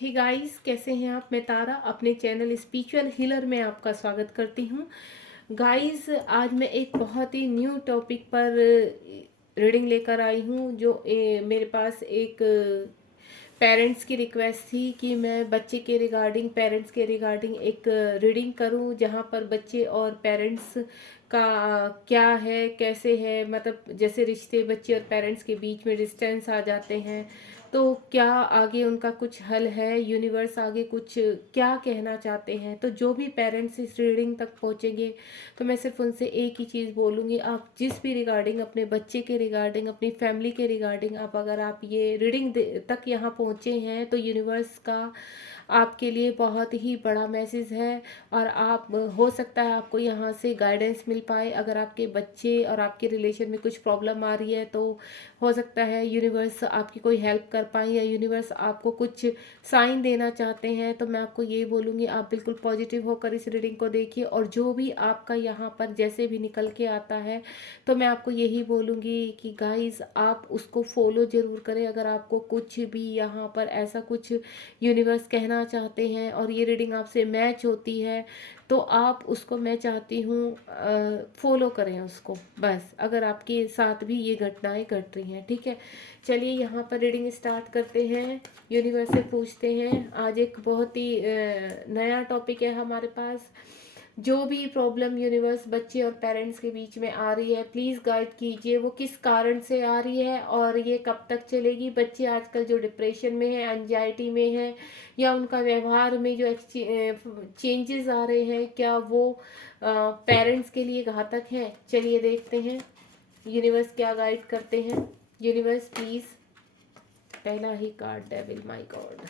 Hey guys, कैसे हैं आप। मैं तारा अपने चैनल स्पिरिचुअल हीलर में आपका स्वागत करती हूँ। गाइस, आज मैं एक बहुत ही न्यू टॉपिक पर रीडिंग लेकर आई हूँ। जो मेरे पास एक पेरेंट्स की रिक्वेस्ट थी कि मैं बच्चे के रिगार्डिंग, पेरेंट्स के रिगार्डिंग एक रीडिंग करूं, जहां पर बच्चे और पेरेंट्स का क्या है, कैसे है, मतलब जैसे रिश्ते बच्चे और पेरेंट्स के बीच में डिस्टेंस आ जाते हैं तो क्या आगे उनका कुछ हल है, यूनिवर्स आगे कुछ क्या कहना चाहते हैं। तो जो भी पेरेंट्स इस रीडिंग तक पहुंचेंगे तो मैं सिर्फ उनसे एक ही चीज़ बोलूँगी, आप जिस भी रिगार्डिंग, अपने बच्चे के रिगार्डिंग, अपनी फैमिली के रिगार्डिंग, अगर आप ये रीडिंग तक यहाँ पहुँचे हैं तो यूनिवर्स का आपके लिए बहुत ही बड़ा मैसेज है। और आप, हो सकता है आपको यहाँ से गाइडेंस मिल पाए। अगर आपके बच्चे और आपके रिलेशन में कुछ प्रॉब्लम आ रही है तो हो सकता है यूनिवर्स आपकी कोई हेल्प कर पाए, या यूनिवर्स आपको कुछ साइन देना चाहते हैं। तो मैं आपको ये बोलूँगी, आप बिल्कुल पॉजिटिव होकर इस रीडिंग को देखिए, और जो भी आपका यहाँ पर जैसे भी निकल के आता है तो मैं आपको यही बोलूँगी कि गाइस, आप उसको फॉलो ज़रूर करें। अगर आपको कुछ भी यहाँ पर ऐसा कुछ यूनिवर्स कहना चाहते हैं और ये रीडिंग आपसे मैच होती है तो आप उसको, मैं चाहती हूँ, फॉलो करें उसको। बस अगर आपके साथ भी ये घटनाएं घट रही हैं, ठीक है। चलिए यहाँ पर रीडिंग स्टार्ट करते हैं। यूनिवर्स से पूछते हैं। आज एक बहुत ही नया टॉपिक है हमारे पास। जो भी प्रॉब्लम यूनिवर्स बच्चे और पेरेंट्स के बीच में आ रही है, प्लीज़ गाइड कीजिए वो किस कारण से आ रही है और ये कब तक चलेगी। बच्चे आजकल जो डिप्रेशन में है, एंजाइटी में है, या उनका व्यवहार में जो चेंजेस आ रहे हैं, क्या वो पेरेंट्स के लिए घातक हैं। चलिए देखते हैं यूनिवर्स क्या गाइड करते हैं। यूनिवर्स प्लीज़, पहला ही card, devil, my god.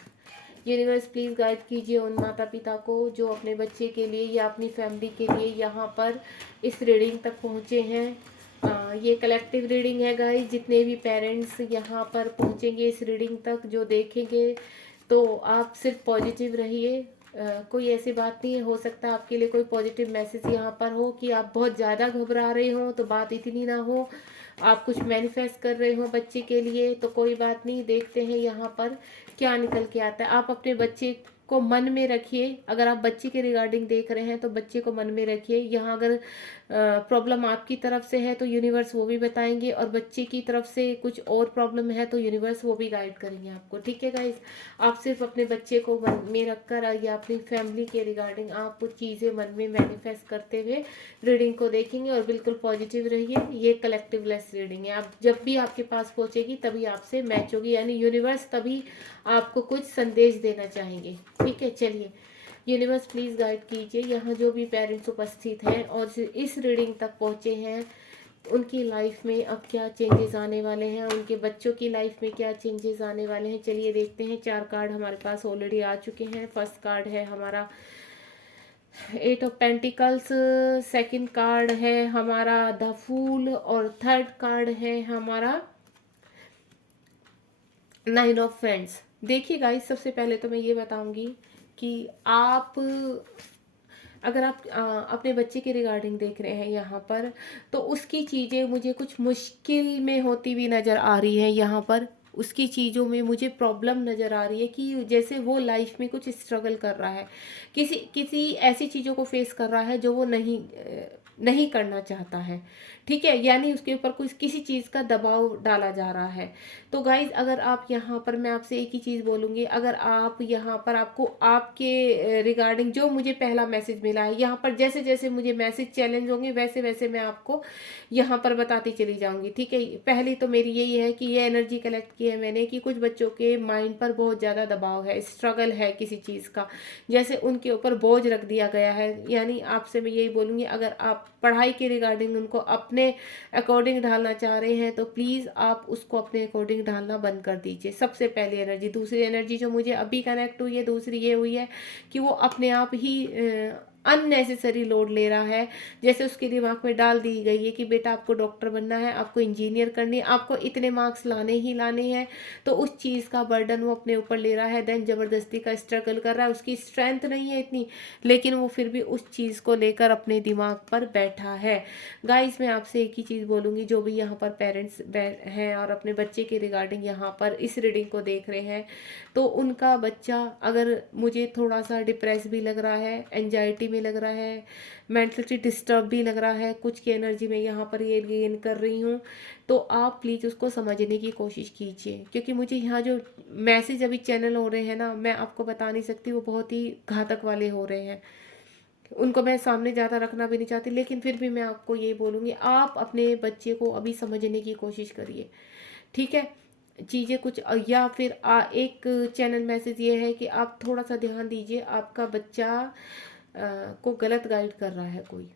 Universe please guide कीजिए उन माता पिता को जो अपने बच्चे के लिए या अपनी फैमिली के लिए यहाँ पर इस रीडिंग तक पहुँचे हैं। ये कलेक्टिव रीडिंग है गाइस। जितने भी पेरेंट्स यहाँ पर पहुँचेंगे इस रीडिंग तक, जो देखेंगे, तो आप सिर्फ पॉजिटिव रहिए। कोई ऐसी बात नहीं है, हो सकता है आपके लिए कोई पॉजिटिव मैसेज यहाँ पर हो कि आप बहुत ज़्यादा घबरा रहे हो, तो बात इतनी ना हो। आप कुछ मैनिफेस्ट कर रहे हो बच्चे के लिए, तो कोई बात नहीं, देखते हैं यहाँ पर क्या निकल के आता है। आप अपने बच्चे को मन में रखिए। अगर आप बच्चे के रिगार्डिंग देख रहे हैं तो बच्चे को मन में रखिए। यहाँ अगर प्रॉब्लम आपकी तरफ से है तो यूनिवर्स वो भी बताएंगे, और बच्चे की तरफ से कुछ और प्रॉब्लम है तो यूनिवर्स वो भी गाइड करेंगे आपको, ठीक है गाइस। आप सिर्फ अपने बच्चे को मन में रखकर या अपनी फैमिली के रिगार्डिंग आप कुछ चीज़ें मन में मैनिफेस्ट करते हुए रीडिंग को देखेंगे, और बिल्कुल पॉजिटिव रहिए। ये कलेक्टिव लेस रीडिंग है। आप जब भी आपके पास पहुंचेगी तभी आपसे मैच होगी, यानी यूनिवर्स तभी आपको कुछ संदेश देना चाहेंगे, ठीक है। चलिए यूनिवर्स प्लीज़ गाइड कीजिए यहाँ जो भी पेरेंट्स उपस्थित हैं और इस रीडिंग तक पहुँचे हैं, उनकी लाइफ में अब क्या चेंजेस आने वाले हैं, उनके बच्चों की लाइफ में क्या चेंजेस आने वाले हैं। चलिए देखते हैं। 4 कार्ड हमारे पास ऑलरेडी आ चुके हैं। फर्स्ट कार्ड है हमारा 8 ऑफ पेंटिकल्स, सेकंड कार्ड है हमारा द फूल, और थर्ड कार्ड है हमारा 9 ऑफ फ्रेंड्स। देखिए गाइस, सबसे पहले तो मैं ये बताऊंगी कि आप, अगर आप अपने बच्चे के रिगार्डिंग देख रहे हैं यहाँ पर, तो उसकी चीज़ें मुझे कुछ मुश्किल में होती हुई नज़र आ रही है। यहाँ पर उसकी चीज़ों में मुझे प्रॉब्लम नज़र आ रही है कि जैसे वो लाइफ में कुछ स्ट्रगल कर रहा है, किसी किसी ऐसी चीज़ों को फेस कर रहा है जो वो नहीं करना चाहता है, ठीक है। यानी उसके ऊपर कुछ किसी चीज़ का दबाव डाला जा रहा है। तो गाइज, अगर आप यहाँ पर, मैं आपसे एक ही चीज़ बोलूँगी, अगर आप यहाँ पर, आपको आपके रिगार्डिंग जो मुझे पहला मैसेज मिला है, यहाँ पर जैसे जैसे मुझे मैसेज चैलेंज होंगे वैसे वैसे मैं आपको यहाँ पर बताती चली जाऊँगी, ठीक है। पहली तो मेरी यही है कि ये एनर्जी कलेक्ट की है मैंने कि कुछ बच्चों के माइंड पर बहुत ज़्यादा दबाव है, स्ट्रगल है किसी चीज़ का, जैसे उनके ऊपर बोझ रख दिया गया है। यानी आपसे मैं यही बोलूँगी, अगर आप पढ़ाई के रिगार्डिंग उनको अपने अकॉर्डिंग ढालना चाह रहे हैं तो प्लीज़ आप उसको अपने अकॉर्डिंग ढालना बंद कर दीजिए। सबसे पहली एनर्जी। दूसरी एनर्जी जो मुझे अभी कनेक्ट हुई है, दूसरी ये हुई है कि वो अपने आप ही अननेसेसरी लोड ले रहा है। जैसे उसके दिमाग में डाल दी गई है कि बेटा आपको डॉक्टर बनना है, आपको इंजीनियर करनी है, आपको इतने मार्क्स लाने ही लाने हैं, तो उस चीज़ का बर्डन वो अपने ऊपर ले रहा है। देन ज़बरदस्ती का स्ट्रगल कर रहा है, उसकी स्ट्रेंथ नहीं है इतनी, लेकिन वो फिर भी उस चीज़ को लेकर अपने दिमाग पर बैठा है। गाइस, मैं आपसे एक ही चीज़ बोलूँगी, जो भी यहाँ पर पेरेंट्स हैं और अपने बच्चे के रिगार्डिंग यहाँ पर इस रीडिंग को देख रहे हैं, तो उनका बच्चा अगर मुझे थोड़ा सा डिप्रेस भी लग रहा है, एंजाइटी में लग रहा है, मेंटली डिस्टर्ब भी लग रहा है, कुछ की एनर्जी में यहाँ पर ये गेन कर रही हूँ, तो आप प्लीज़ उसको समझने की कोशिश कीजिए। क्योंकि मुझे यहाँ जो मैसेज अभी चैनल हो रहे हैं ना, मैं आपको बता नहीं सकती, वो बहुत ही घातक वाले हो रहे हैं। उनको मैं सामने ज़्यादा रखना भी नहीं चाहती, लेकिन फिर भी मैं आपको ये बोलूँगी, आप अपने बच्चे को अभी समझने की कोशिश करिए, ठीक है। चीज़ें कुछ या फिर एक चैनल मैसेज ये है कि आप थोड़ा सा ध्यान दीजिए, आपका बच्चा को गलत गाइड कर रहा है कोई,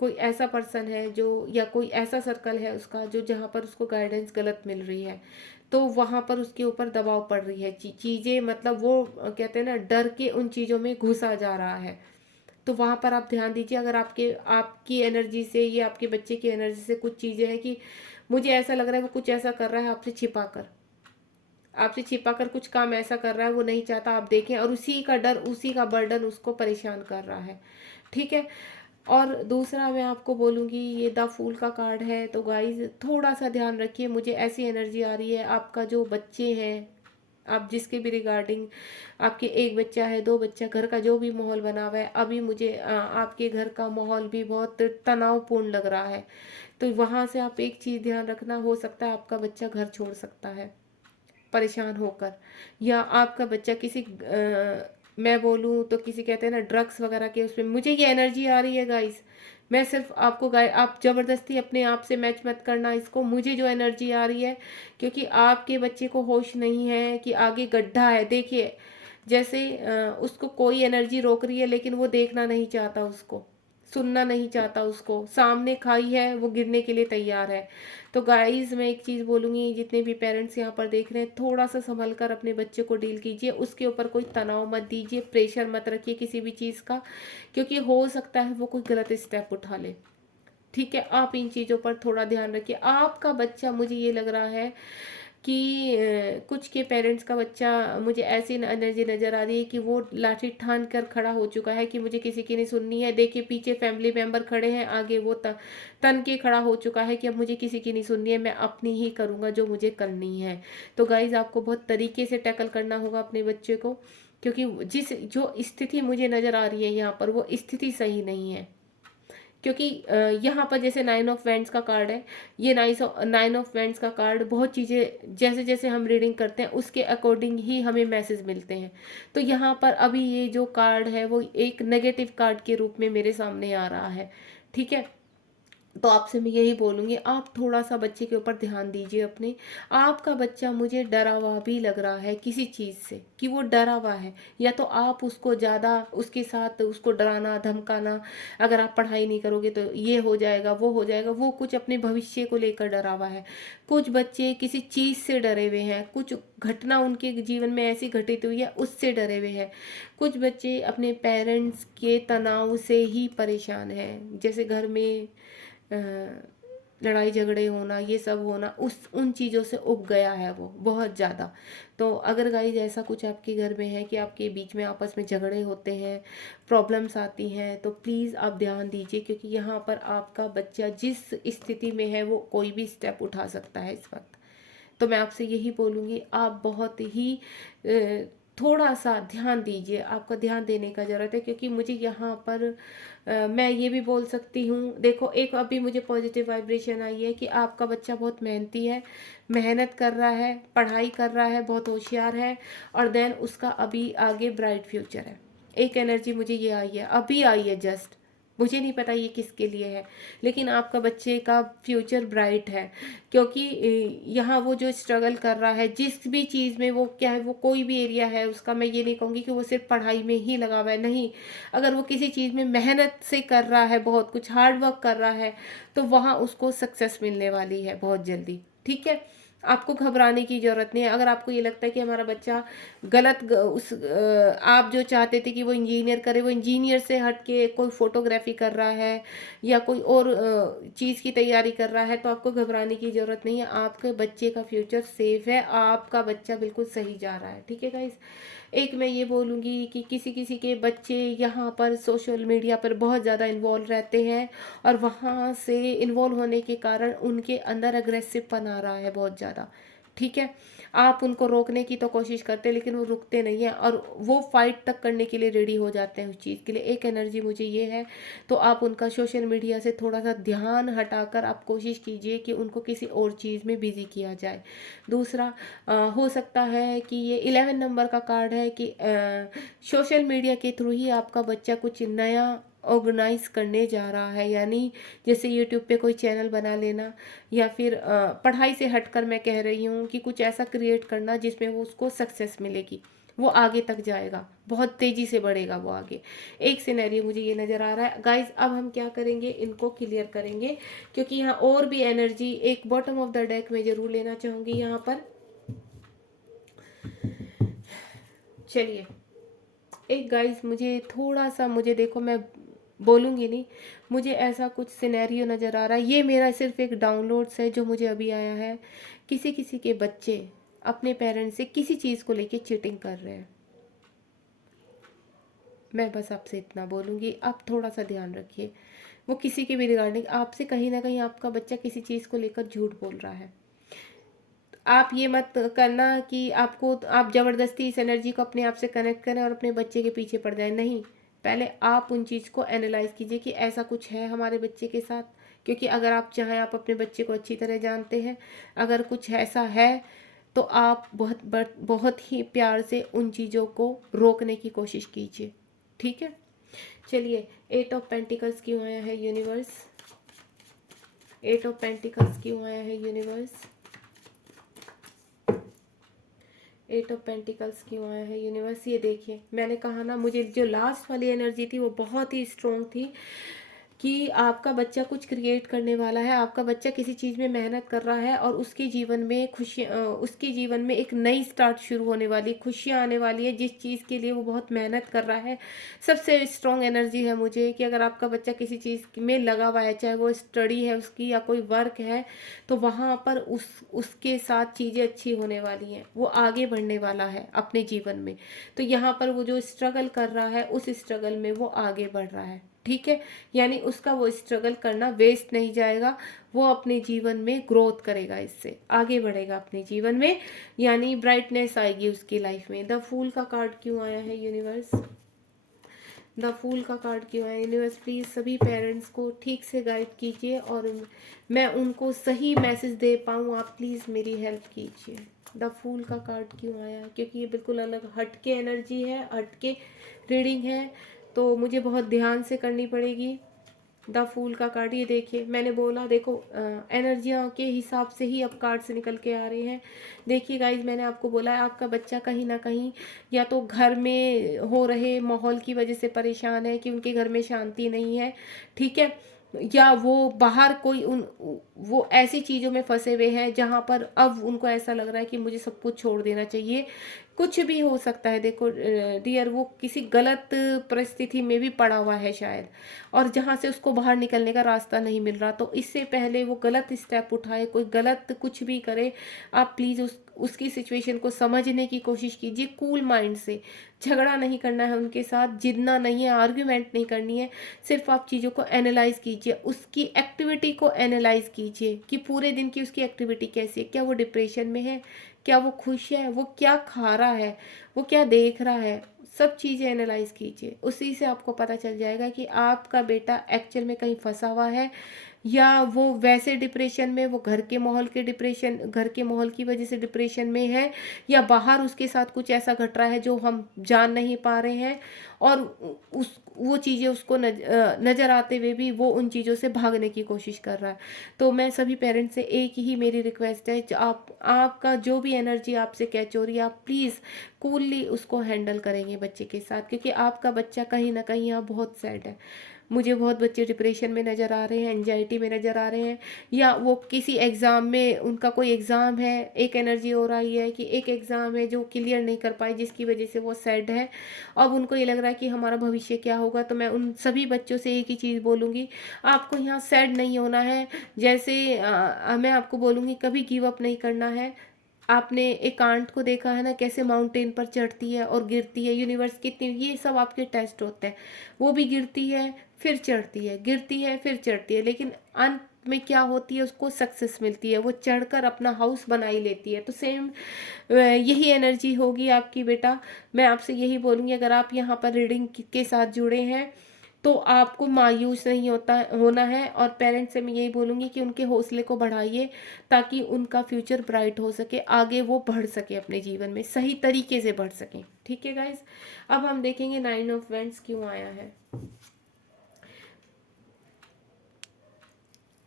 कोई ऐसा पर्सन है जो, या कोई ऐसा सर्कल है उसका जो, जहाँ पर उसको गाइडेंस गलत मिल रही है, तो वहाँ पर उसके ऊपर दबाव पड़ रही है। चीज़ें मतलब वो कहते हैं ना, डर के उन चीज़ों में घुसा जा रहा है, तो वहाँ पर आप ध्यान दीजिए। अगर आपकी एनर्जी से, ये आपके बच्चे की एनर्जी से कुछ चीज़ें हैं कि मुझे ऐसा लग रहा है वो कुछ ऐसा कर रहा है आपसे छिपा कर कुछ काम ऐसा कर रहा है, वो नहीं चाहता आप देखें, और उसी का डर, उसी का बर्डन उसको परेशान कर रहा है, ठीक है। और दूसरा मैं आपको बोलूँगी, ये द फूल का कार्ड है, तो गाइज थोड़ा सा ध्यान रखिए। मुझे ऐसी एनर्जी आ रही है, आपका जो बच्चे हैं, आप जिसके भी रिगार्डिंग, आपके एक बच्चा है, दो बच्चा, घर का जो भी माहौल बना हुआ है, अभी मुझे आपके घर का माहौल भी बहुत तनावपूर्ण लग रहा है। तो वहाँ से आप एक चीज़ ध्यान रखना, हो सकता है आपका बच्चा घर छोड़ सकता है परेशान होकर, या आपका बच्चा किसी मैं बोलूँ तो किसी, कहते हैं ना, ड्रग्स वगैरह के उसमें मुझे ये एनर्जी आ रही है गाइस। मैं सिर्फ आपको आप ज़बरदस्ती अपने आप से मैच मत करना इसको, मुझे जो एनर्जी आ रही है, क्योंकि आपके बच्चे को होश नहीं है कि आगे गड्ढा है। देखिए, जैसे उसको कोई एनर्जी रोक रही है, लेकिन वो देखना नहीं चाहता, उसको सुनना नहीं चाहता, उसको सामने खाई है, वो गिरने के लिए तैयार है। तो गाइस, मैं एक चीज़ बोलूँगी, जितने भी पेरेंट्स यहाँ पर देख रहे हैं, थोड़ा सा संभल कर अपने बच्चे को डील कीजिए, उसके ऊपर कोई तनाव मत दीजिए, प्रेशर मत रखिए किसी भी चीज़ का, क्योंकि हो सकता है वो कोई गलत स्टेप उठा ले, ठीक है। आप इन चीज़ों पर थोड़ा ध्यान रखिए। आपका बच्चा, मुझे ये लग रहा है कि कुछ के पेरेंट्स का बच्चा, मुझे ऐसी एनर्जी नज़र आ रही है कि वो लाठी ठान कर खड़ा हो चुका है कि मुझे किसी की नहीं सुननी है। देखिए, पीछे फैमिली मेंबर खड़े हैं, आगे वो तन के खड़ा हो चुका है कि अब मुझे किसी की नहीं सुननी है, मैं अपनी ही करूँगा जो मुझे करनी है। तो गाइज, आपको बहुत तरीके से टैकल करना होगा अपने बच्चे को, क्योंकि जो स्थिति मुझे नज़र आ रही है यहाँ पर, वो स्थिति सही नहीं है। क्योंकि यहाँ पर जैसे नाइन ऑफ वैंड्स का कार्ड है, ये नाइन ऑफ वैंड्स का कार्ड, बहुत चीज़ें जैसे जैसे हम रीडिंग करते हैं उसके अकॉर्डिंग ही हमें मैसेज मिलते हैं। तो यहाँ पर अभी ये जो कार्ड है वो एक नेगेटिव कार्ड के रूप में मेरे सामने आ रहा है, ठीक है। तो आपसे मैं यही बोलूँगी, आप थोड़ा सा बच्चे के ऊपर ध्यान दीजिए अपने। आपका बच्चा मुझे डरा हुआ भी लग रहा है किसी चीज़ से, कि वो डरा हुआ है, या तो आप उसको ज़्यादा उसके साथ उसको डराना धमकाना, अगर आप पढ़ाई नहीं करोगे तो ये हो जाएगा, वो हो जाएगा, वो कुछ अपने भविष्य को लेकर डरा हुआ है। कुछ बच्चे किसी चीज़ से डरे हुए हैं, कुछ घटना उनके जीवन में ऐसी घटित हुई है उससे डरे हुए हैं। कुछ बच्चे अपने पेरेंट्स के तनाव से ही परेशान हैं, जैसे घर में अ, लड़ाई झगड़े होना, ये सब होना, उस उन चीज़ों से उब गया है वो बहुत ज़्यादा। तो अगर गाइज ऐसा कुछ आपके घर में है कि आपके बीच में आपस में झगड़े होते हैं, प्रॉब्लम्स आती हैं, तो प्लीज़ आप ध्यान दीजिए, क्योंकि यहाँ पर आपका बच्चा जिस स्थिति में है वो कोई भी स्टेप उठा सकता है इस वक्त। तो मैं आपसे यही बोलूँगी, आप बहुत ही थोड़ा सा ध्यान दीजिए, आपका ध्यान देने का ज़रूरत है। क्योंकि मुझे यहाँ पर मैं ये भी बोल सकती हूँ, देखो, एक अभी मुझे पॉजिटिव वाइब्रेशन आई है कि आपका बच्चा बहुत मेहनती है, मेहनत कर रहा है, पढ़ाई कर रहा है, बहुत होशियार है, और देन उसका अभी आगे ब्राइट फ्यूचर है। एक एनर्जी मुझे ये आई है, अभी आई है जस्ट, मुझे नहीं पता ये किसके लिए है, लेकिन आपका बच्चे का फ्यूचर ब्राइट है। क्योंकि यहाँ वो जो स्ट्रगल कर रहा है जिस भी चीज़ में, वो क्या है, वो कोई भी एरिया है उसका, मैं ये नहीं कहूँगी कि वो सिर्फ पढ़ाई में ही लगा हुआ है, नहीं। अगर वो किसी चीज़ में मेहनत से कर रहा है, बहुत कुछ हार्ड वर्क कर रहा है, तो वहाँ उसको सक्सेस मिलने वाली है बहुत जल्दी, ठीक है। आपको घबराने की ज़रूरत नहीं है। अगर आपको ये लगता है कि हमारा बच्चा गलत आप जो चाहते थे कि वो इंजीनियर करे, वो इंजीनियर से हट के कोई फोटोग्राफी कर रहा है या कोई और चीज़ की तैयारी कर रहा है, तो आपको घबराने की ज़रूरत नहीं है। आपके बच्चे का फ्यूचर सेफ है, आपका बच्चा बिल्कुल सही जा रहा है। ठीक है गाइस। एक मैं ये बोलूँगी कि किसी किसी के बच्चे यहाँ पर सोशल मीडिया पर बहुत ज़्यादा इन्वॉल्व रहते हैं और वहाँ से इन्वॉल्व होने के कारण उनके अंदर अग्रेसिवपन आ रहा है बहुत ज़्यादा। ठीक है, आप उनको रोकने की तो कोशिश करते हैं लेकिन वो रुकते नहीं हैं और वो फाइट तक करने के लिए रेडी हो जाते हैं उस चीज़ के लिए। एक एनर्जी मुझे ये है, तो आप उनका सोशल मीडिया से थोड़ा सा ध्यान हटाकर आप कोशिश कीजिए कि उनको किसी और चीज़ में बिजी किया जाए। दूसरा, हो सकता है कि ये 11 नंबर का कार्ड है कि सोशल मीडिया के थ्रू ही आपका बच्चा कुछ नया ऑर्गेनाइज करने जा रहा है, यानी जैसे यूट्यूब पे कोई चैनल बना लेना या फिर पढ़ाई से हटकर मैं कह रही हूँ कि कुछ ऐसा क्रिएट करना जिसमें वो उसको सक्सेस मिलेगी, वो आगे तक जाएगा, बहुत तेजी से बढ़ेगा वो आगे। एक सिनेरियो मुझे ये नज़र आ रहा है गाइज। अब हम क्या करेंगे, इनको क्लियर करेंगे क्योंकि यहाँ और भी एनर्जी एक बॉटम ऑफ द डेक में जरूर लेना चाहूँगी यहाँ पर। चलिए, एक गाइस मुझे थोड़ा सा, मुझे देखो मैं बोलूँगी नहीं, मुझे ऐसा कुछ सिनेरियो नज़र आ रहा है। ये मेरा सिर्फ एक डाउनलोड्स है जो मुझे अभी आया है। किसी किसी के बच्चे अपने पेरेंट्स से किसी चीज़ को लेके चीटिंग कर रहे हैं। मैं बस आपसे इतना बोलूँगी, आप थोड़ा सा ध्यान रखिए। वो किसी के भी रिगार्डिंग आपसे कहीं ना कहीं आपका बच्चा किसी चीज़ को लेकर झूठ बोल रहा है। आप ये मत करना कि आपको, आप ज़बरदस्ती इस एनर्जी को अपने आप से कनेक्ट करें और अपने बच्चे के पीछे पड़ जाए। नहीं, पहले आप उन चीज़ को एनालाइज कीजिए कि ऐसा कुछ है हमारे बच्चे के साथ। क्योंकि अगर आप चाहें, आप अपने बच्चे को अच्छी तरह जानते हैं, अगर कुछ ऐसा है तो आप बहुत ही प्यार से उन चीज़ों को रोकने की कोशिश कीजिए। ठीक है, चलिए, 8 ऑफ पेंटिकल्स क्यों आया है यूनिवर्स? 8 ऑफ पेंटिकल्स क्यों आया है यूनिवर्स? 8 ऑफ पेंटिकल्स क्यों आया है यूनिवर्स? ये देखिए, मैंने कहा ना, मुझे जो लास्ट वाली एनर्जी थी वो बहुत ही स्ट्रॉन्ग थी कि आपका बच्चा कुछ क्रिएट करने वाला है, आपका बच्चा किसी चीज़ में मेहनत कर रहा है और उसके जीवन में उसके जीवन में एक नई स्टार्ट शुरू होने वाली, खुशियाँ आने वाली है जिस चीज़ के लिए वो बहुत मेहनत कर रहा है। सबसे स्ट्रॉन्ग एनर्जी है मुझे कि अगर आपका बच्चा किसी चीज़ में लगा हुआ है, चाहे वो स्टडी है उसकी या कोई वर्क है, तो वहाँ पर उसके साथ चीज़ें अच्छी होने वाली हैं, वो आगे बढ़ने वाला है अपने जीवन में। तो यहाँ पर वो जो स्ट्रगल कर रहा है, उस स्ट्रगल में वो आगे बढ़ रहा है। ठीक है, यानी उसका वो स्ट्रगल करना वेस्ट नहीं जाएगा, वो अपने जीवन में ग्रोथ करेगा, इससे आगे बढ़ेगा अपने जीवन में, यानी ब्राइटनेस आएगी उसकी लाइफ में। द फूल का कार्ड क्यों आया है यूनिवर्स? द फूल का कार्ड क्यों आया यूनिवर्स? प्लीज़ सभी पेरेंट्स को ठीक से गाइड कीजिए और मैं उनको सही मैसेज दे पाऊँ, आप प्लीज़ मेरी हेल्प कीजिए। द फूल का कार्ड क्यों आया? क्योंकि ये बिल्कुल अलग हटके एनर्जी है, हटके रीडिंग है, तो मुझे बहुत ध्यान से करनी पड़ेगी। द फूल का कार्ड, ये देखिए, मैंने बोला देखो, एनर्जियाँ के हिसाब से ही अब कार्ड से निकल के आ रहे हैं। देखिए गाइज, मैंने आपको बोला है आपका बच्चा कहीं ना कहीं या तो घर में हो रहे माहौल की वजह से परेशान है कि उनके घर में शांति नहीं है। ठीक है, या वो बाहर कोई वो ऐसी चीज़ों में फंसे हुए हैं जहाँ पर अब उनको ऐसा लग रहा है कि मुझे सब कुछ छोड़ देना चाहिए। कुछ भी हो सकता है, देखो डियर, वो किसी गलत परिस्थिति में भी पड़ा हुआ है शायद, और जहाँ से उसको बाहर निकलने का रास्ता नहीं मिल रहा। तो इससे पहले वो गलत स्टेप उठाए, कोई गलत कुछ भी करे, आप प्लीज़ उसकी सिचुएशन को समझने की कोशिश कीजिए कूल माइंड से। झगड़ा नहीं करना है उनके साथ, जितना नहीं है, आर्ग्यूमेंट नहीं करनी है, सिर्फ आप चीज़ों को एनालाइज कीजिए, उसकी एक्टिविटी को एनालाइज कीजिए कि पूरे दिन की उसकी एक्टिविटी कैसी है, क्या वो डिप्रेशन में है, क्या वो खुश है, वो क्या खा रहा है, वो क्या देख रहा है, सब चीज़ें एनालाइज कीजिए। उसी से आपको पता चल जाएगा कि आपका बेटा एक्चुअल में कहीं फंसा हुआ है या वो वैसे डिप्रेशन में, वो घर के माहौल की वजह से डिप्रेशन में है, या बाहर उसके साथ कुछ ऐसा घट रहा है जो हम जान नहीं पा रहे हैं और वो चीज़ें उसको नज़र आते हुए भी वो उन चीज़ों से भागने की कोशिश कर रहा है। तो मैं सभी पेरेंट्स से एक ही मेरी रिक्वेस्ट है, आपका जो भी एनर्जी आपसे कैच हो रही है, आप प्लीज़ कूलली उसको हैंडल करेंगे बच्चे के साथ, क्योंकि आपका बच्चा कहीं ना कहीं यहाँ बहुत सैड है, मुझे बहुत बच्चे डिप्रेशन में नज़र आ रहे हैं, एंजाइटी में नज़र आ रहे हैं, या वो किसी एग्ज़ाम में, उनका कोई एग्ज़ाम है, एक एनर्जी हो रही है कि एक एग्ज़ाम है जो क्लियर नहीं कर पाए, जिसकी वजह से वो सैड है। अब उनको ये लग रहा है कि हमारा भविष्य क्या होगा। तो मैं उन सभी बच्चों से एक ही चीज़ बोलूँगी, आपको यहाँ सैड नहीं होना है। जैसे मैं आपको बोलूँगी, कभी गिव अप नहीं करना है। आपने एक आंट को देखा है ना, कैसे माउंटेन पर चढ़ती है और गिरती है। यूनिवर्स कितनी, ये सब आपके टेस्ट होते हैं। वो भी गिरती है फिर चढ़ती है, गिरती है फिर चढ़ती है, लेकिन अंत में क्या होती है, उसको सक्सेस मिलती है, वो चढ़कर अपना हाउस बना ही लेती है। तो सेम यही एनर्जी होगी आपकी बेटा। मैं आपसे यही बोलूँगी, अगर आप यहाँ पर रीडिंग के साथ जुड़े हैं तो आपको मायूस नहीं होना है। और पेरेंट्स से मैं यही बोलूँगी कि उनके हौसले को बढ़ाइए, ताकि उनका फ्यूचर ब्राइट हो सके, आगे वो बढ़ सके, अपने जीवन में सही तरीके से बढ़ सकें। ठीक है गाइज, अब हम देखेंगे 9 ऑफ वेंट्स क्यों आया है।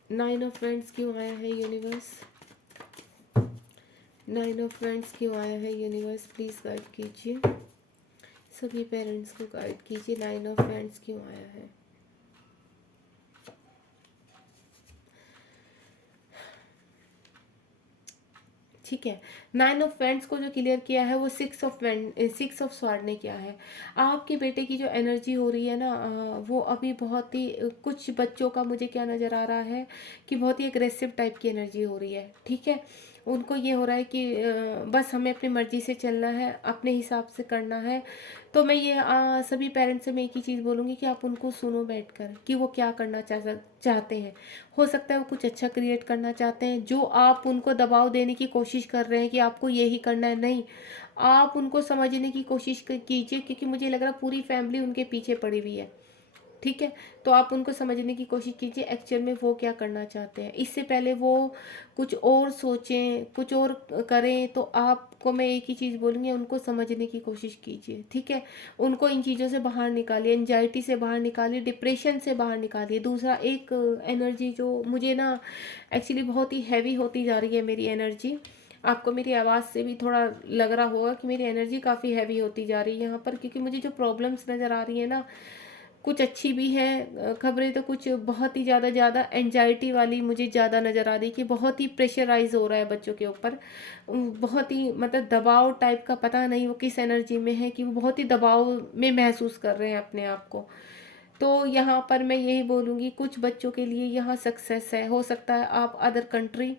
9 ऑफ वेंट्स क्यों आया है यूनिवर्स। 9 ऑफ वेंट्स क्यों आया है यूनिवर्स, प्लीज़ गाइड कीजिए, सभी पेरेंट्स को गाइड कीजिए। 9 ऑफ वेंट्स क्यों आया है। ठीक है, 9 ऑफ वेंट्स को जो क्लियर किया है वो 6 ऑफ स्वॉर्ड ने किया है। आपके बेटे की जो एनर्जी हो रही है ना, वो अभी बहुत ही कुछ बच्चों का मुझे क्या नज़र आ रहा है कि बहुत ही एग्रेसिव टाइप की एनर्जी हो रही है। ठीक है, उनको ये हो रहा है कि बस हमें अपनी मर्जी से चलना है, अपने हिसाब से करना है। तो मैं ये सभी पेरेंट्स से मैं एक ही चीज़ बोलूँगी कि आप उनको सुनो बैठकर कि वो क्या करना चाहते हैं। हो सकता है वो कुछ अच्छा क्रिएट करना चाहते हैं, जो आप उनको दबाव देने की कोशिश कर रहे हैं कि आपको यही करना है। नहीं, आप उनको समझने की कोशिश कीजिए, क्योंकि मुझे लग रहा है पूरी फैमिली उनके पीछे पड़ी हुई है। ठीक है, तो आप उनको समझने की कोशिश कीजिए एक्चुअल में वो क्या करना चाहते हैं। इससे पहले वो कुछ और सोचें, कुछ और करें, तो आपको मैं एक ही चीज़ बोलूँगी, उनको समझने की कोशिश कीजिए। ठीक है, उनको इन चीज़ों से बाहर निकालिए, एंजाइटी से बाहर निकालिए, डिप्रेशन से बाहर निकालिए। दूसरा एक एनर्जी जो मुझे ना एक्चुअली बहुत ही हैवी होती जा रही है, मेरी एनर्जी, आपको मेरी आवाज़ से भी थोड़ा लग रहा होगा कि मेरी एनर्जी काफ़ी हैवी होती जा रही है यहाँ पर, क्योंकि मुझे जो प्रॉब्लम्स नज़र आ रही है ना, कुछ अच्छी भी हैं खबरें, तो कुछ बहुत ही ज़्यादा एंजाइटी वाली मुझे ज़्यादा नज़र आ रही कि बहुत ही प्रेशराइज हो रहा है बच्चों के ऊपर। बहुत ही मतलब दबाव टाइप का, पता नहीं वो किस एनर्जी में है कि वो बहुत ही दबाव में महसूस कर रहे हैं अपने आप को। तो यहाँ पर मैं यही बोलूँगी, कुछ बच्चों के लिए यहाँ सक्सेस है। हो सकता है आप other country,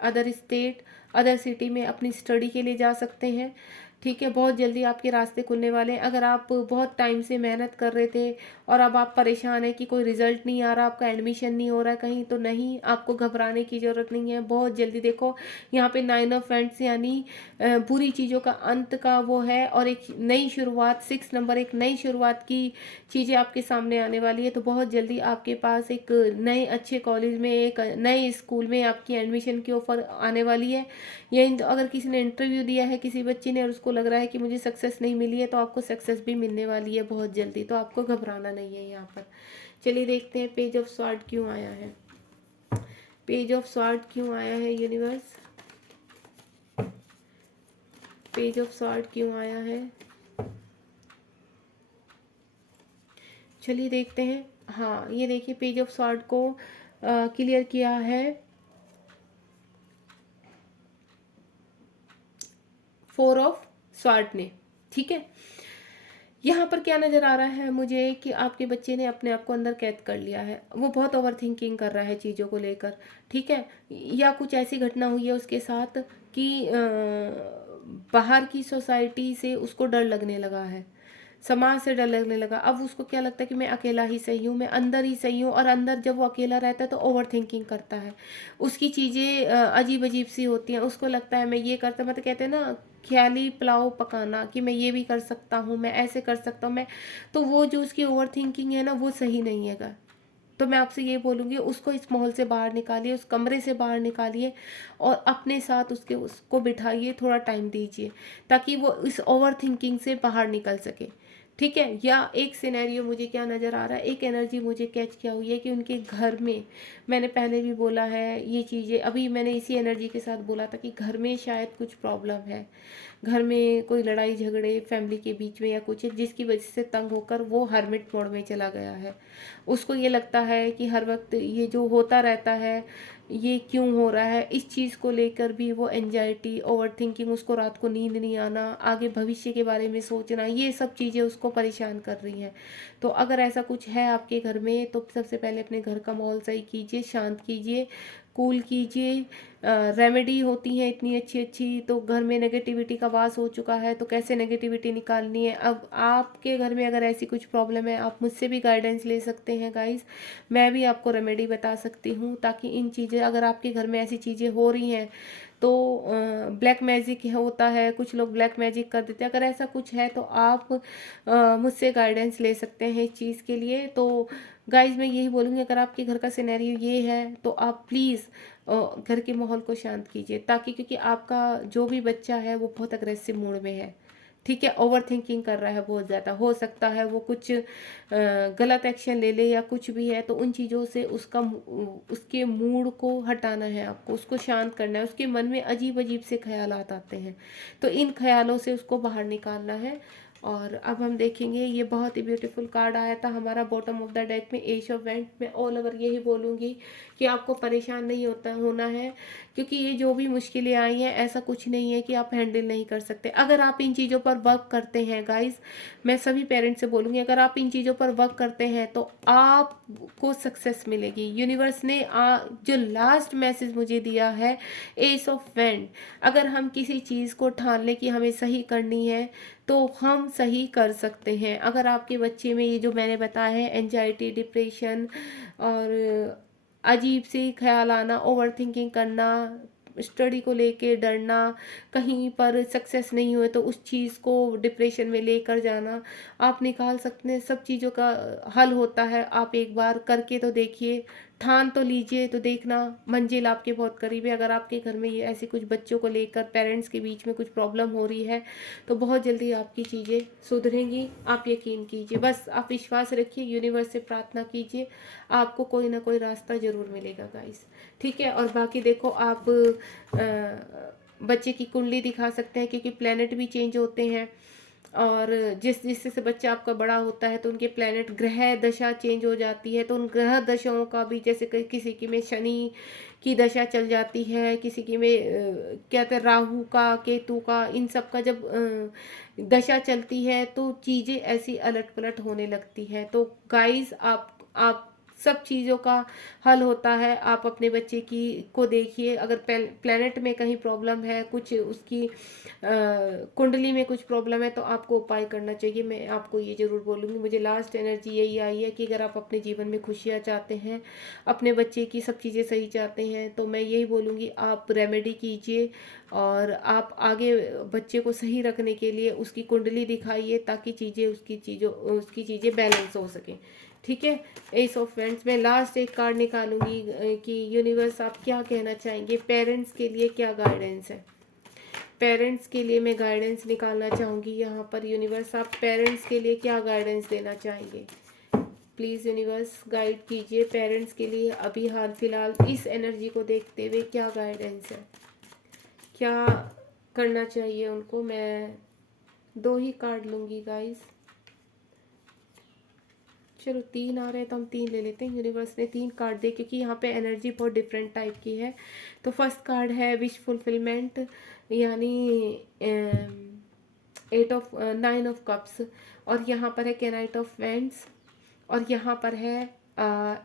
other state, other city में अपनी स्टडी के लिए जा सकते हैं। ठीक है, बहुत जल्दी आपके रास्ते खुलने वाले हैं। अगर आप बहुत टाइम से मेहनत कर रहे थे और अब आप परेशान हैं कि कोई रिजल्ट नहीं आ रहा, आपका एडमिशन नहीं हो रहा है कहीं, तो नहीं, आपको घबराने की ज़रूरत नहीं है। बहुत जल्दी देखो, यहाँ पे 9 ऑफ वेंट्स यानी बुरी चीज़ों का अंत का वो है, और एक नई शुरुआत, 6 नंबर, एक नई शुरुआत की चीज़ें आपके सामने आने वाली है। तो बहुत जल्दी आपके पास एक नए अच्छे कॉलेज में, एक नए स्कूल में आपकी एडमिशन की ऑफ़र आने वाली है। या अगर किसी ने इंटरव्यू दिया है किसी बच्चे ने और उसको लग रहा है कि मुझे सक्सेस नहीं मिली है, तो आपको सक्सेस भी मिलने वाली है बहुत जल्दी। तो आपको घबराना नहीं है यहाँ पर। चलिए देखते हैं पेज ऑफ स्वॉर्ड क्यों आया है। पेज ऑफ स्वॉर्ड क्यों आया है यूनिवर्स, पेज ऑफ स्वॉर्ड क्यों आया है। चलिए देखते हैं। हाँ, ये देखिए, पेज ऑफ स्वॉर्ड को क्लियर किया है 4 ऑफ स्वॉर्ड ने। ठीक है, यहाँ पर क्या नज़र आ रहा है मुझे कि आपके बच्चे ने अपने आप को अंदर कैद कर लिया है। वो बहुत ओवर थिंकिंग कर रहा है चीज़ों को लेकर। ठीक है, या कुछ ऐसी घटना हुई है उसके साथ कि बाहर की सोसाइटी से उसको डर लगने लगा है, समाज से डर लगने लगा। अब उसको क्या लगता है कि मैं अकेला ही सही हूँ, मैं अंदर ही सही हूँ। और अंदर जब वो अकेला रहता है तो ओवर थिंकिंग करता है, उसकी चीज़ें अजीब अजीब सी होती हैं। उसको लगता है मैं ये करता, मतलब कहते हैं ना ख्याली पुलाव पकाना, कि मैं ये भी कर सकता हूँ, मैं ऐसे कर सकता हूँ मैं। तो वो जो उसकी ओवर थिंकिंग है ना, वो सही नहीं है। तो मैं आपसे ये बोलूँगी, उसको इस माहौल से बाहर निकालिए, उस कमरे से बाहर निकालिए, और अपने साथ उसको बिठाइए, थोड़ा टाइम दीजिए, ताकि वो इस ओवर थिंकिंग से बाहर निकल सके। ठीक है। या एक सिनेरियो मुझे क्या नज़र आ रहा है, एक एनर्जी मुझे कैच किया हुई है कि उनके घर में, मैंने पहले भी बोला है ये चीज़ें, अभी मैंने इसी एनर्जी के साथ बोला था कि घर में शायद कुछ प्रॉब्लम है, घर में कोई लड़ाई झगड़े फैमिली के बीच में या कुछ है, जिसकी वजह से तंग होकर वो हर्मिट मोड में चला गया है। उसको ये लगता है कि हर वक्त ये जो होता रहता है ये क्यों हो रहा है, इस चीज़ को लेकर भी वो एंजाइटी, ओवर थिंकिंग, उसको रात को नींद नहीं आना, आगे भविष्य के बारे में सोचना, ये सब चीज़ें उसको परेशान कर रही हैं। तो अगर ऐसा कुछ है आपके घर में तो सबसे पहले अपने घर का माहौल सही कीजिए, शांत कीजिए, कूल कीजिए। रेमेडी होती हैं इतनी अच्छी अच्छी, तो घर में नेगेटिविटी का वास हो चुका है तो कैसे नेगेटिविटी निकालनी है। अब आपके घर में अगर ऐसी कुछ प्रॉब्लम है आप मुझसे भी गाइडेंस ले सकते हैं गाइस, मैं भी आपको रेमेडी बता सकती हूँ, ताकि इन चीज़ें, अगर आपके घर में ऐसी चीज़ें हो रही हैं तो ब्लैक मैजिक होता है, कुछ लोग ब्लैक मैजिक कर देते हैं, अगर ऐसा कुछ है तो आप मुझसे गाइडेंस ले सकते हैं इस चीज़ के लिए। तो गाइज मैं यही बोलूँगी, अगर आपके घर का सिनेरियो ये है तो आप प्लीज़ घर के माहौल को शांत कीजिए, ताकि, क्योंकि आपका जो भी बच्चा है वो बहुत अग्रेसिव मूड में है, ठीक है, ओवर थिंकिंग कर रहा है बहुत ज़्यादा, हो सकता है वो कुछ गलत एक्शन ले ले या कुछ भी है, तो उन चीज़ों से उसके मूड को हटाना है आपको, उसको शांत करना है। उसके मन में अजीब अजीब से ख्यालात आते हैं, तो इन ख्यालों से उसको बाहर निकालना है। और अब हम देखेंगे, ये बहुत ही ब्यूटीफुल कार्ड आया था हमारा बॉटम ऑफ द डेक में, एज ऑफ वेंट। मैं ऑल ओवर यही बोलूँगी कि आपको परेशान नहीं होना है, क्योंकि ये जो भी मुश्किलें आई हैं ऐसा कुछ नहीं है कि आप हैंडल नहीं कर सकते। अगर आप इन चीज़ों पर वर्क करते हैं गाइस, मैं सभी पेरेंट्स से बोलूँगी, अगर आप इन चीज़ों पर वर्क करते हैं तो आपको सक्सेस मिलेगी। यूनिवर्स ने जो लास्ट मैसेज मुझे दिया है, एस ऑफ वेंट, अगर हम किसी चीज़ को ठान लें कि हमें सही करनी है तो हम सही कर सकते हैं। अगर आपके बच्चे में ये जो मैंने बताया है, एंजाइटी, डिप्रेशन और अजीब सी ख्याल आना, ओवर थिंकिंग करना, स्टडी को लेके डरना, कहीं पर सक्सेस नहीं हुए तो उस चीज़ को डिप्रेशन में लेकर जाना, आप निकाल सकते हैं। सब चीज़ों का हल होता है, आप एक बार करके तो देखिए, ठान तो लीजिए, तो देखना मंजिल आपके बहुत करीब है। अगर आपके घर में ये ऐसे कुछ बच्चों को लेकर पेरेंट्स के बीच में कुछ प्रॉब्लम हो रही है तो बहुत जल्दी आपकी चीज़ें सुधरेंगी, आप यकीन कीजिए। बस आप विश्वास रखिए, यूनिवर्स से प्रार्थना कीजिए, आपको कोई ना कोई रास्ता ज़रूर मिलेगा गाइस, ठीक है। और बाकी देखो, आप बच्चे की कुंडली दिखा सकते हैं, क्योंकि प्लेनेट भी चेंज होते हैं, और जिससे से बच्चा आपका बड़ा होता है तो उनके प्लेनेट ग्रह दशा चेंज हो जाती है, तो उन ग्रह दशाओं का भी, जैसे किसी की में शनि की दशा चल जाती है, किसी की में क्या कहते हैं राहु का, केतु का, इन सब का जब दशा चलती है तो चीज़ें ऐसी अलट पलट होने लगती है। तो गाइस, आप सब चीज़ों का हल होता है। आप अपने बच्चे की को देखिए, अगर प्लेनेट में कहीं प्रॉब्लम है, कुछ उसकी कुंडली में कुछ प्रॉब्लम है, तो आपको उपाय करना चाहिए। मैं आपको ये ज़रूर बोलूँगी, मुझे लास्ट एनर्जी यही आई है कि अगर आप अपने जीवन में खुशियाँ चाहते हैं, अपने बच्चे की सब चीज़ें सही चाहते हैं, तो मैं यही बोलूँगी आप रेमेडी कीजिए, और आप आगे बच्चे को सही रखने के लिए उसकी कुंडली दिखाइए, ताकि उसकी चीज़ें बैलेंस हो सकें, ठीक है। एस ऑफ वेंट्स में लास्ट एक कार्ड निकालूंगी कि यूनिवर्स आप क्या कहना चाहेंगे, पेरेंट्स के लिए क्या गाइडेंस है। पेरेंट्स के लिए मैं गाइडेंस निकालना चाहूँगी यहाँ पर। यूनिवर्स आप पेरेंट्स के लिए क्या गाइडेंस देना चाहेंगे, प्लीज़ यूनिवर्स गाइड कीजिए पेरेंट्स के लिए अभी हाल फिलहाल इस एनर्जी को देखते हुए क्या गाइडेंस है, क्या करना चाहिए उनको। मैं 2 ही कार्ड लूँगी गाइस, चलो 3 आ रहे हैं तो हम 3 ले लेते हैं। यूनिवर्स ने 3 कार्ड दे, क्योंकि यहाँ पे एनर्जी बहुत डिफरेंट टाइप की है। तो फर्स्ट कार्ड है विश फुलफिलमेंट, यानी 9 ऑफ कप्स, और यहाँ पर है कैनाइट ऑफ वेंट्स, और यहाँ पर है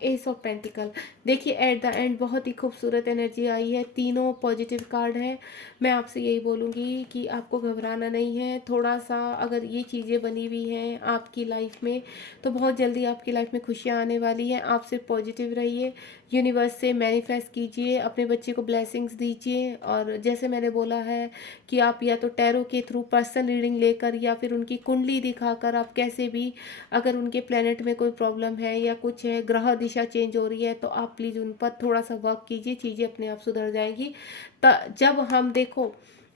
एस ऑफ पेंटिकल। देखिए एट द एंड बहुत ही खूबसूरत एनर्जी आई है, तीनों पॉजिटिव कार्ड है। मैं आपसे यही बोलूँगी कि आपको घबराना नहीं है। थोड़ा सा अगर ये चीज़ें बनी हुई हैं आपकी लाइफ में तो बहुत जल्दी आपकी लाइफ में खुशियाँ आने वाली हैं। आप सिर्फ पॉजिटिव रहिए, यूनिवर्स से मैनिफेस्ट कीजिए, अपने बच्चे को ब्लेसिंग्स दीजिए। और जैसे मैंने बोला है कि आप या तो टैरो के थ्रू पर्सनल रीडिंग लेकर या फिर उनकी कुंडली दिखाकर, आप कैसे भी, अगर उनके प्लेनेट में कोई प्रॉब्लम है या कुछ है, ग्रह दिशा चेंज हो रही है, तो आप प्लीज़ उन पर थोड़ा सा वर्क कीजिए, चीज़ें अपने आप सुधर जाएगी। जब हम देखो,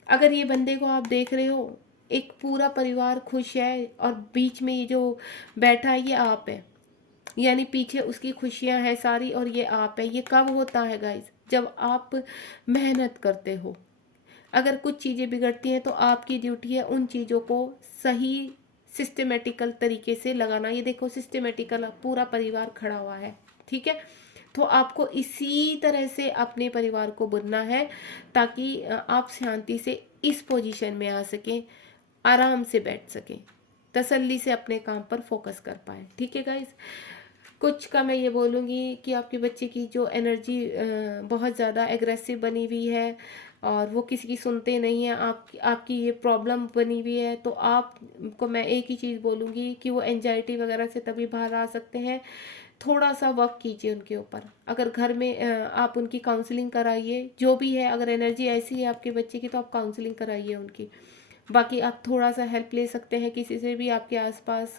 अगर ये बंदे को आप देख रहे हो एक पूरा परिवार खुश है और बीच में ये जो बैठा है ये आप है, यानी पीछे उसकी खुशियां हैं सारी और ये आप है। ये कब होता है गाइस? जब आप मेहनत करते हो। अगर कुछ चीज़ें बिगड़ती हैं तो आपकी ड्यूटी है उन चीज़ों को सही सिस्टमेटिकल तरीके से लगाना। ये देखो सिस्टमेटिकल पूरा परिवार खड़ा हुआ है, ठीक है। तो आपको इसी तरह से अपने परिवार को बुनना है ताकि आप शांति से इस पोजीशन में आ सकें, आराम से बैठ सकें, तसल्ली से अपने काम पर फोकस कर पाए, ठीक है गाइस। कुछ का मैं ये बोलूँगी कि आपके बच्चे की जो एनर्जी बहुत ज़्यादा एग्रेसिव बनी हुई है और वो किसी की सुनते नहीं है, आपकी ये प्रॉब्लम बनी हुई है, तो आपको मैं एक ही चीज़ बोलूँगी कि वो एंजाइटी वगैरह से तभी बाहर आ सकते हैं। थोड़ा सा वर्क कीजिए उनके ऊपर। अगर घर में आप उनकी काउंसलिंग कराइए, जो भी है, अगर एनर्जी ऐसी है आपके बच्चे की तो आप काउंसलिंग कराइए उनकी। बाकी आप थोड़ा सा हेल्प ले सकते हैं किसी से भी, आपके आसपास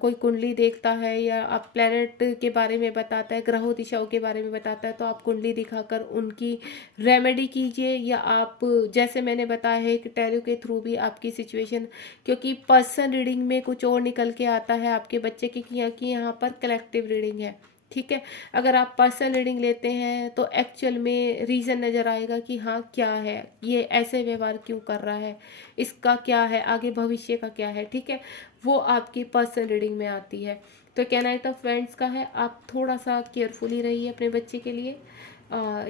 कोई कुंडली देखता है या आप प्लेनेट के बारे में बताता है, ग्रहों दिशाओं के बारे में बताता है, तो आप कुंडली दिखाकर उनकी रेमेडी कीजिए। या आप जैसे मैंने बताया है कि टैरो के थ्रू भी आपकी सिचुएशन, क्योंकि पर्सन रीडिंग में कुछ और निकल के आता है आपके बच्चे की, कि यहाँ पर कलेक्टिव रीडिंग है, ठीक है। अगर आप पर्सनल रीडिंग लेते हैं तो एक्चुअल में रीज़न नज़र आएगा कि हाँ क्या है, ये ऐसे व्यवहार क्यों कर रहा है, इसका क्या है, आगे भविष्य का क्या है, ठीक है। वो आपकी पर्सनल रीडिंग में आती है। तो क्या नाइट ऑफ फ्रेंड्स का है, आप थोड़ा सा केयरफुली रहिए अपने बच्चे के लिए।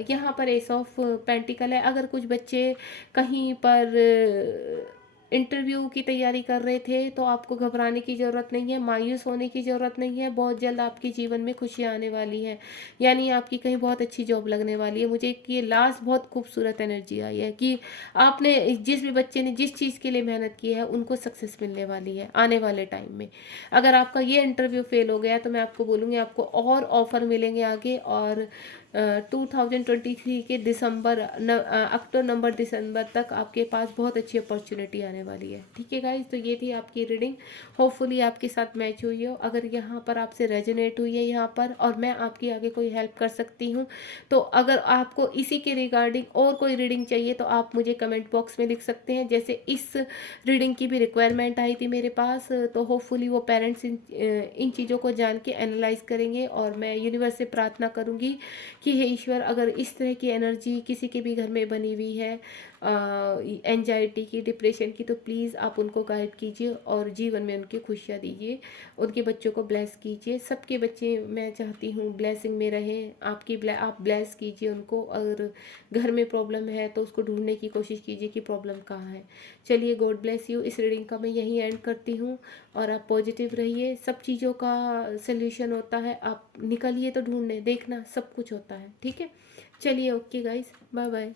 यहाँ पर एस ऑफ पेंटिकल है। अगर कुछ बच्चे कहीं पर इंटरव्यू की तैयारी कर रहे थे तो आपको घबराने की ज़रूरत नहीं है, मायूस होने की ज़रूरत नहीं है। बहुत जल्द आपके जीवन में खुशियाँ आने वाली हैं, यानी आपकी कहीं बहुत अच्छी जॉब लगने वाली है। मुझे ये लास्ट बहुत खूबसूरत एनर्जी आई है कि आपने जिस भी बच्चे ने जिस चीज़ के लिए मेहनत की है उनको सक्सेस मिलने वाली है आने वाले टाइम में। अगर आपका ये इंटरव्यू फेल हो गया तो मैं आपको बोलूँगी आपको और ऑफ़र मिलेंगे आगे। और 2023 के अक्टूबर नवंबर दिसंबर तक आपके पास बहुत अच्छी अपॉर्चुनिटी आने वाली है, ठीक है गाइज। तो ये थी आपकी रीडिंग, होपफुली आपके साथ मैच हुई हो। अगर यहाँ पर आपसे रेजोनेट हुई है यहाँ पर और मैं आपकी आगे कोई हेल्प कर सकती हूँ, तो अगर आपको इसी के रिगार्डिंग और कोई रीडिंग चाहिए तो आप मुझे कमेंट बॉक्स में लिख सकते हैं। जैसे इस रीडिंग की भी रिक्वायरमेंट आई थी मेरे पास, तो होपफुली वो पेरेंट्स इन चीज़ों को जान के एनालाइज करेंगे और मैं यूनिवर्स से प्रार्थना करूँगी कि हे ईश्वर, अगर इस तरह की एनर्जी किसी के भी घर में बनी हुई है एंजाइटी की, डिप्रेशन की, तो प्लीज़ आप उनको गाइड कीजिए और जीवन में उनकी खुशियाँ दीजिए, उनके बच्चों को ब्लेस कीजिए। सबके बच्चे मैं चाहती हूँ ब्लेसिंग में रहें, आप ब्लेस कीजिए उनको। और घर में प्रॉब्लम है तो उसको ढूंढने की कोशिश कीजिए कि प्रॉब्लम कहाँ है। चलिए, गॉड ब्लेस यू। इस रीडिंग का मैं यहीं एंड करती हूँ और आप पॉजिटिव रहिए। सब चीज़ों का सल्यूशन होता है, आप निकलिए तो ढूंढने, देखना सब कुछ होता है, ठीक है। चलिए, ओके गाइस, बाय बाय।